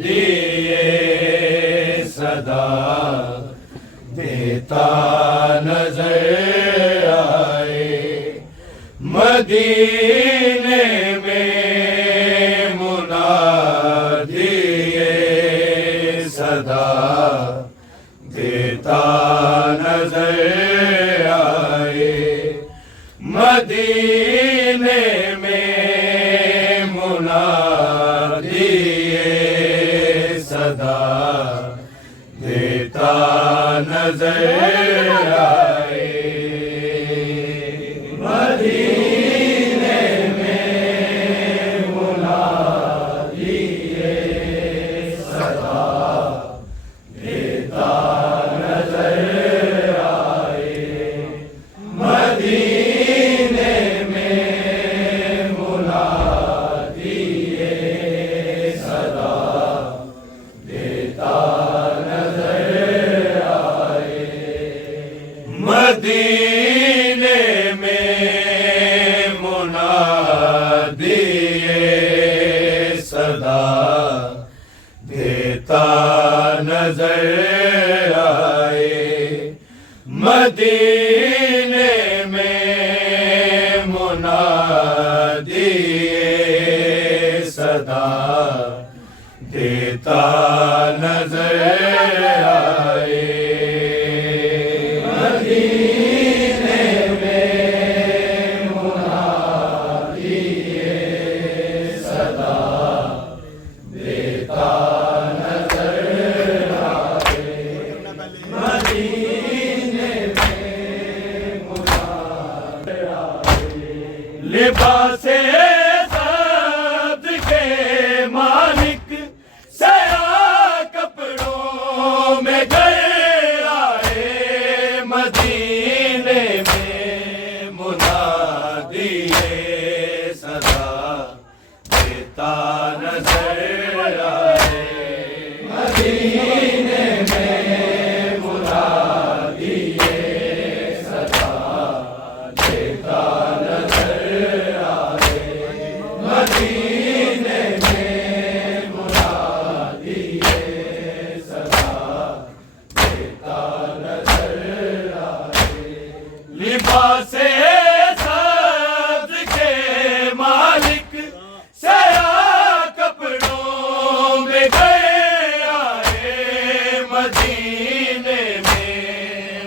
دیے صدا دیتا نظر آئے مدینے میں منادیے صدا دیتا نظر آئے مدینے میں منادیے صدا دیتا نظر آئے مدینے میں منادیے صدا دیتا نظر آئے مدینے میں منادیے صدا دیتا نظر آئے مدینے میں منادیے صدا دیتا نظر آئے مدینے میں منادیے صدا دیتا نظر آئے مدینے میں منادیے صدا دیتا نظر آئے مدینے میں منادیے لباس سبز کے مالک سیاہ کپڑوں میں گئے آئے مدینے میں منادیے صدا دیتا نظر آئے مدینے میں منادیے صدا دیتا نظر آئے مدینے میں منادیے صدا دیتا نظر آئے لباس سبز کے مالک سیاہ کپڑوں میں گئے آئے مدینے میں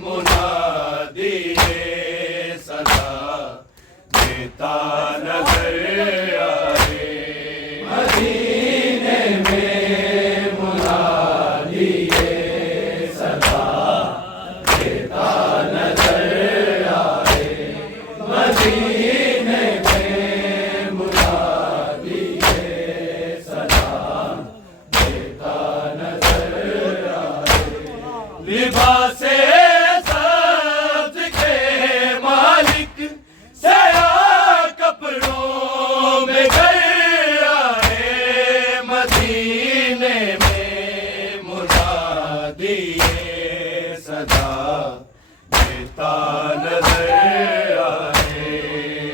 منادیے صدا دیتا نظر آئے مدینے میں منادیے صدا دیتا نظر آئے مدینے میں منادیے صدا دیتا نظر آئے لباس سبز کے مالک سیاہ کپڑوں میں گئے آئے مدینے میں منادیے صدا دیتا نظر آئے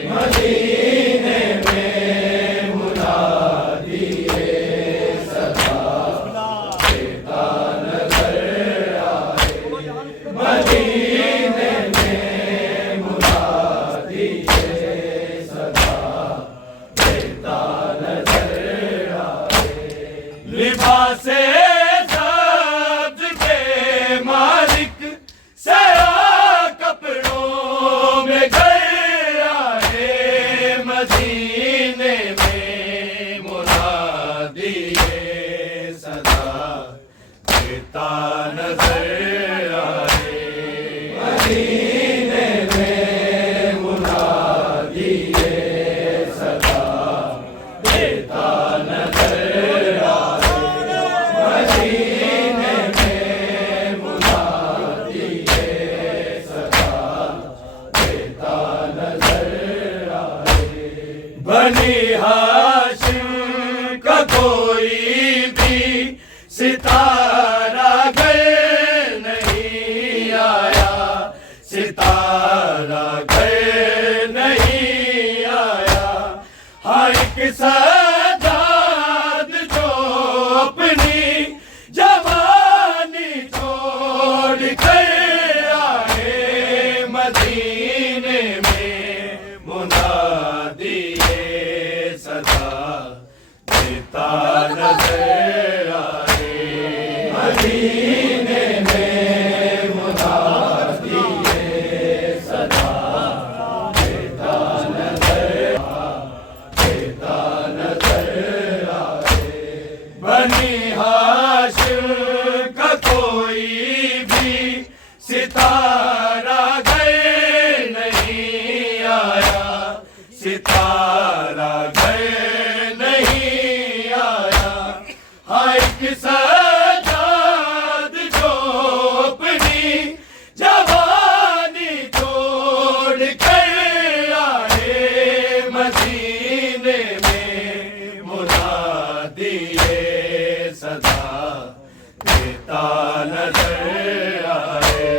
مدینے میں منادیے صدا دیتا نظر آئے مدینے میں منادیے صدا دیتا نظر آئے لباس سبز کے مالک سیاہ کپڑوں میں گئے آئے مدینے میں منادیے صدا دیتا نظر آئے مدینے میں منادیے صدا دیتا نظر آئے مدینے میں منادیے صدا دیتا نظر آئے بنی ہاشم کا کوئی بھی ستارہ گھر نہیں آیا ستارہ گھر نہیں آیا ہر ایک سجاد جو دیتا نظر آئے مدینے میں منادی صدا دیتا نظر آئے بنی ہاشم کا کوئی بھی ستارہ گھر نہیں آیا ستارہ گھر نہیں آیا ہاں ایک سجاد جو اپنی جوانی چھوڑ کر آئے مدینے میں منادی صدا دیتا نظر آئے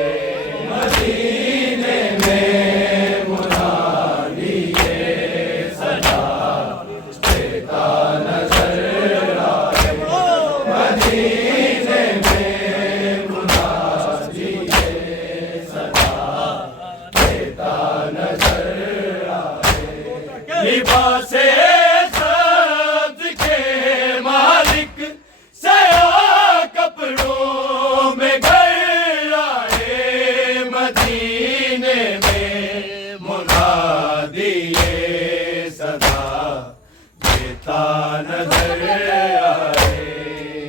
مدینے میں منادی صدا دیتا نظر آئے مدینے میں منادی صدا دیتا نظر آئے لباس سبز کے مالک سیاہ کپڑوں میں گھر آئے مدینے میں منادی صدا دیتا نظر آئے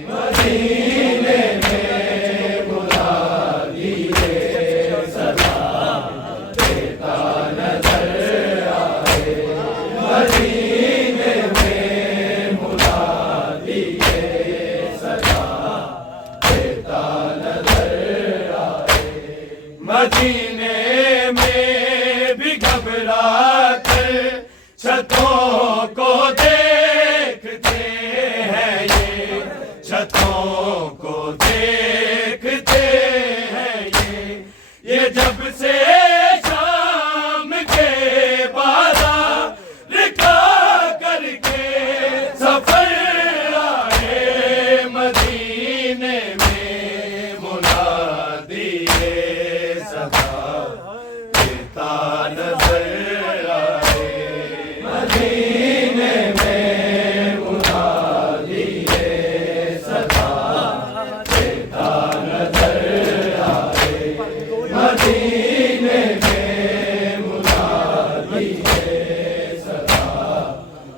مدینے میں منادی صدا دیتا نظر آئے مدینے میں منادی صدا دیتا نظر آئے مدینے میں بھی گھبرا کر چھتوں کو دیکھتے ہیں چھتوں کو دیکھتے ہیں یہ جب سے شام کے بازار کا کر کے سفر آئے مدینے میں منادی صدا دیتا نظر آئے مدینے میں منادی صدا دیتا نظر آئے مدینے میں منادی صدا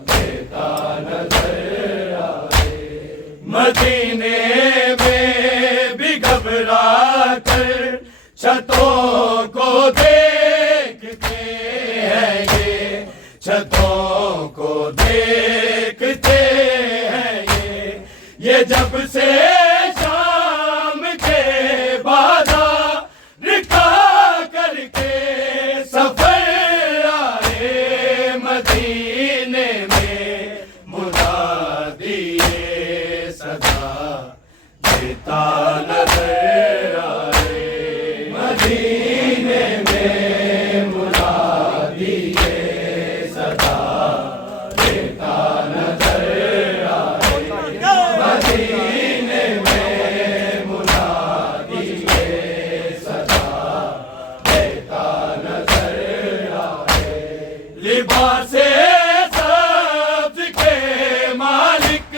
دیتا نظر آئے مدینے میں بھی گھبرا کر چھتوں کو دیکھتے ہیں چھتوں کو دیکھتے ہیں یہ جب سے شام کے بازار کا کر کے سفر آئے مدینے میں منادی صدا دیتا نظر آئے مدینے میں منادی صدا دیتا نظر آئے مدینے میں منادی صدا دیتا نظر آئے لباس سبز کے مالک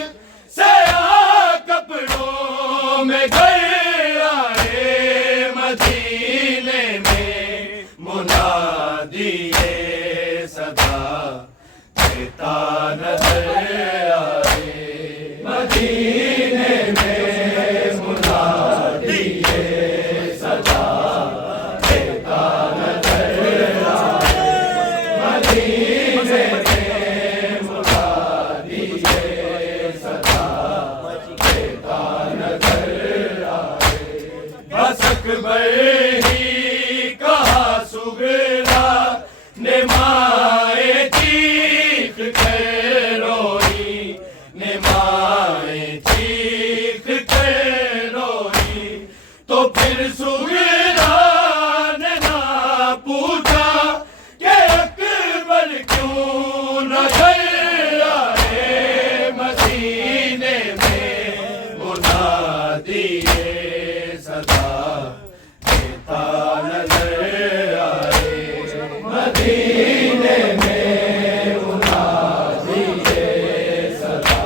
سیاہ کپڑوں میں گھر آئے مدینے میں منادی صدا دیتا نظر آئے مدینے میں منادی صدا دیتا نظر آئے مدینے میں منادی صدا دیتا نظر آئے بس اکبر ہی کہا سغرا نمائے چیخ کر روئی نمائے چیخ کر روئی تو پھر سغرا نے نہ پوچھا کہ اکبر کیوں نہ گھر آئے مدینے میں منادی صدا دیتا نظر آئے مدینے میں منادی صدا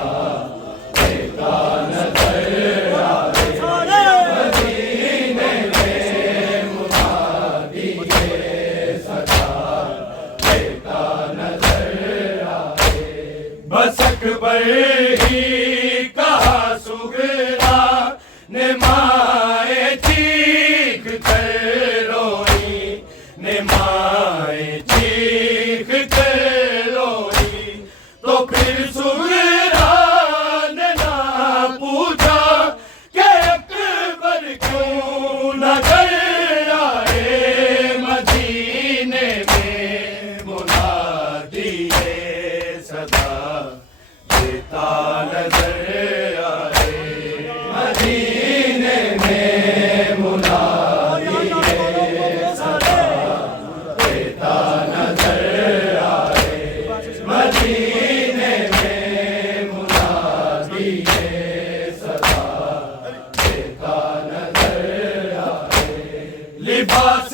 اکبر ہی کہا سغرا نے مائے چیخ کر روئی، نے مائے چیخ کر روئی، تو پھر سغرا نے نہ پوچھا کہ اکبر کیوں نہ گھر آئے مدینے میں، منادی صدا دیتا نظر آئے مدینے میں، منادی صدا دیتا نظر آئے مدینے میں، منادی صدا دیتا نظر آئے۔ لباس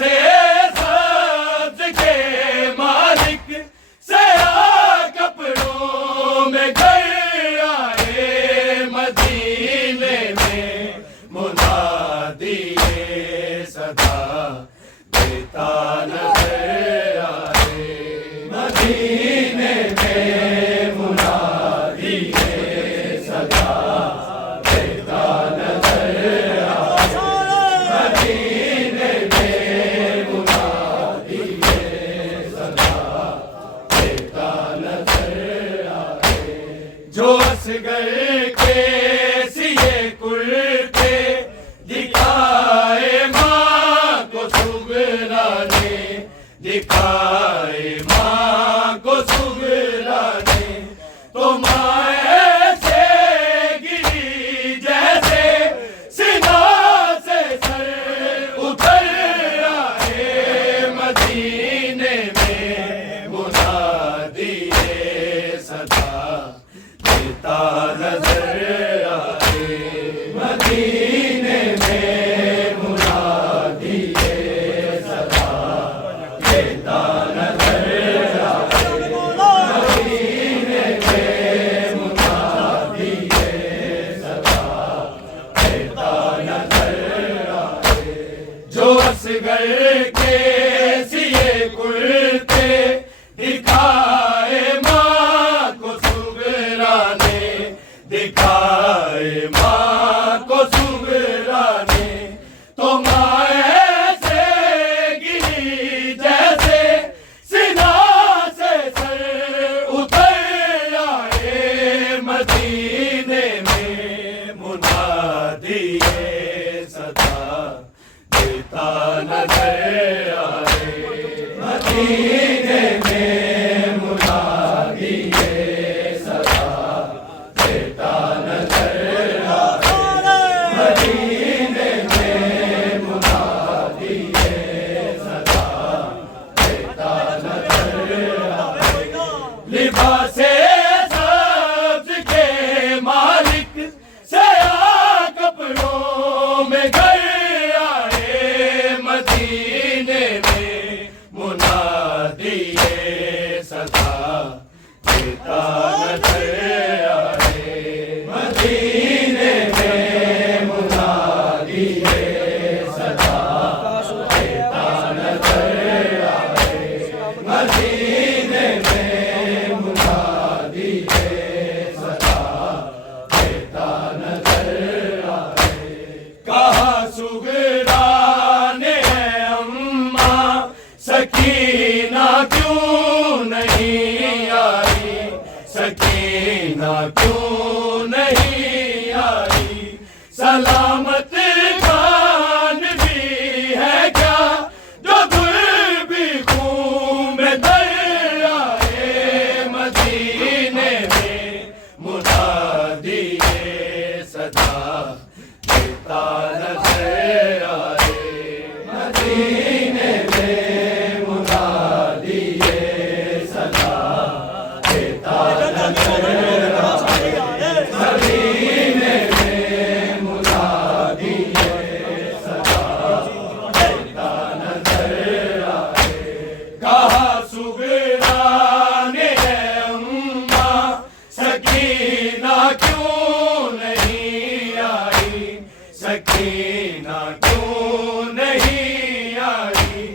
سبز کے مالک سیاہ کپڑوں میں گھر آئے مدینے میں، منادی صدا دیتا نظر آئے مدینے میں، منادی صدا دیتا نظر آئے مدینے میں، منادی صدا دیتا نظر آئے۔ جو اصغر کے سیے کرتے دکھائے ماں کو سغرا نے، دکھائے ماں کو سغرا نے، تو ماں ایسے گری جیسے سینا سے سر اتر آئے مدینے میں، منادی صدا دیتا نظر آئے مدینے میں، منادی صدا دیتا نظر آئے مدینے میں، منادی صدا دیتا نظر آئے۔ جو اصغر کے سیے کرتے دکھائے ماں کو سغرا نے، دکھائے ماں کو سغرا نے، تو ماں ایسے گری جیسے سینا سے سر اتر آئے مدینے میں، منادی صدا دیتا نظر آئے مدینے میں، منادی صدا دیتا نظر آئے مدینے میں، منادی صدا دیتا نظر آئے۔ لباس سبز کے مالک سیاہ کپڑوں میں گھر آئے مدینے میں، منادی صدا دیتا نظر آئے مدینے میں، منادی صدا دیتا نظر آئے مدینے میں، منادی صدا دیتا نظر آئے۔ کہا سغرا نے اے اماں سکینہ کیوں نہیں آئی، سکینہ کیوں نہیں آئی، سلامت جان بھی ہے کیا جو دل بھی خون میں در آئے مدینے میں، منادی صدا دیتا نظر آئے مدینے میں، منادی صدا دیتا نظر آئے مدینے میں، منادی صدا دیتا نظر آئے۔ کہا سغرا نے اے اماں سکینہ کیوں نہیں آئی، سکینہ کیوں نہیں آئی،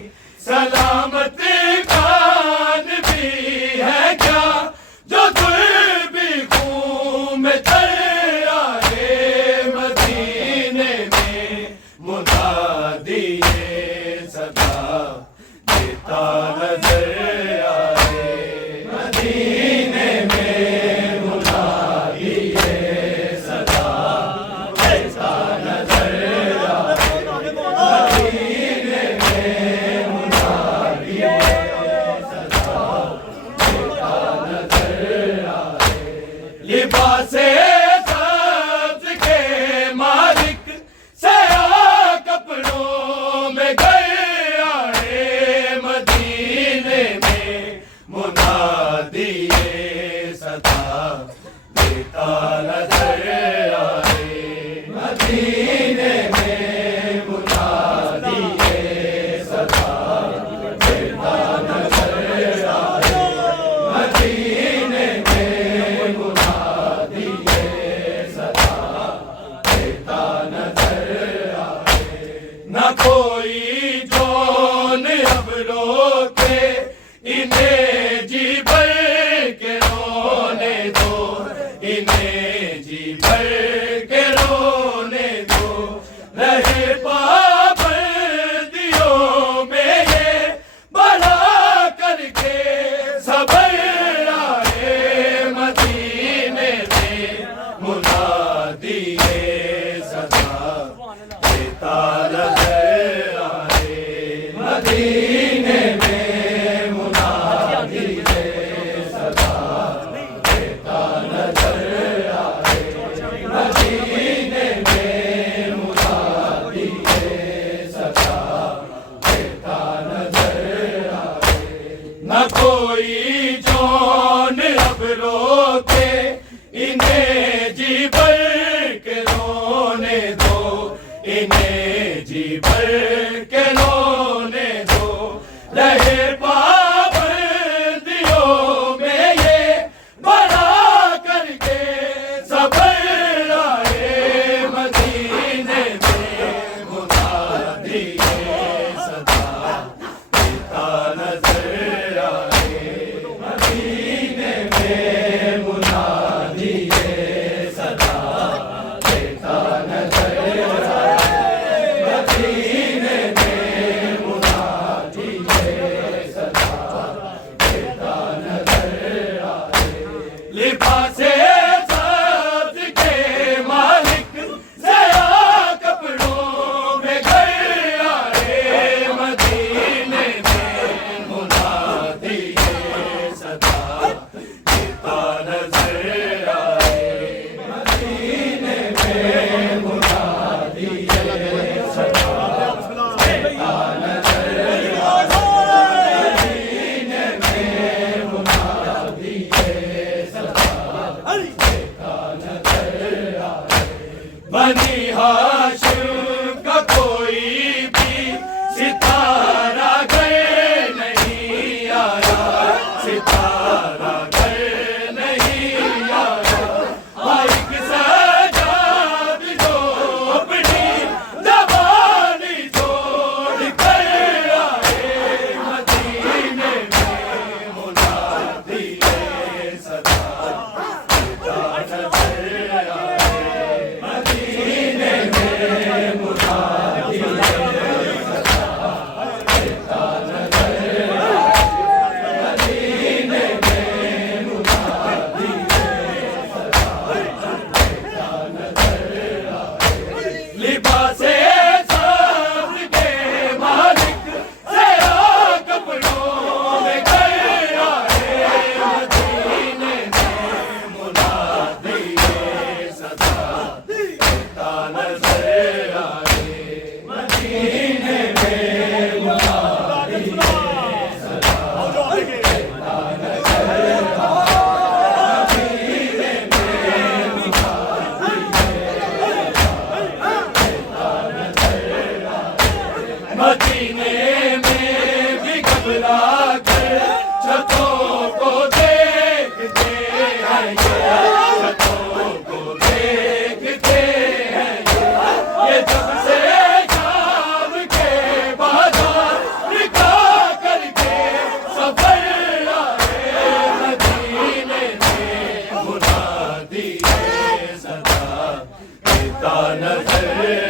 سلامت جان بھی ہے کیا جو دل بھی خون مدینے میں منادی صدا دیتا نظر آئے، مدینے میں منادی صدا دیتا نظر آئے، نہ کوئی جون اب روکے انہیں جی بھر کے رونے دو، انہیں جی بھر کے رونے دو، رہے پابندیوں میں یہ بڑھا کر کے صبر آئے، مدینے میں منادی صدا دیتا نظر آئے، مدینے میں منادی صدا دیتا نظر آئے، مدینے میں منادی صدا دیتا نظر آئے، نہ کوئی جون اب روکے انہیں جی بھر کے رونے دو، انہیں جی بھر کے رونے دو، رہے پابندیوں میں یہ بڑھا کر کے صبر آئے، مدینے میں منادی صدا دیتا نظر آئے، مدینے میں منادی صدا دیتا نظر آئے، مدینے میں منادی صدا دیتا نظر آئے، لباس سبز کے مالک ذرا کپڑوں میں گھر آئے، مدینے میں منادی صدا دیتا نظر آئے، مدینے میں منادی صدا دیتا نظر آئے، مدینے میں منادی صدا دیتا نظر آئے، بنی ہاشم کا کوئی بھی ستارہ گھر نہیں آیا، ستارہ گھر نہیں آیا، ایک سجاد جو اپنی زبانی چھوڑ کر آئے، مدینے میں منادی صدا دیتا نظر آئے، مدینے میں منادی صدا دیتا نظر آئے، مدینے میں منادی صدا دیتا نظر آئے، لباس سبز کے مالک ذرا کپڑوں میں گھر آئے، مدینے میں منادی صدا دیتا نظر آئے، مدینے میں منادی صدا دیتا نظر آئے، مدینے میں منادی مدینے میں بھی گھبرا کر چھتوں کو دیکھتے ہیں، چھتوں کو دیکھتے ہیں، یہ جب سے شام کے بازار نکا کر کے سفر آئے، مدینے میں منادی صدا دیتا نظر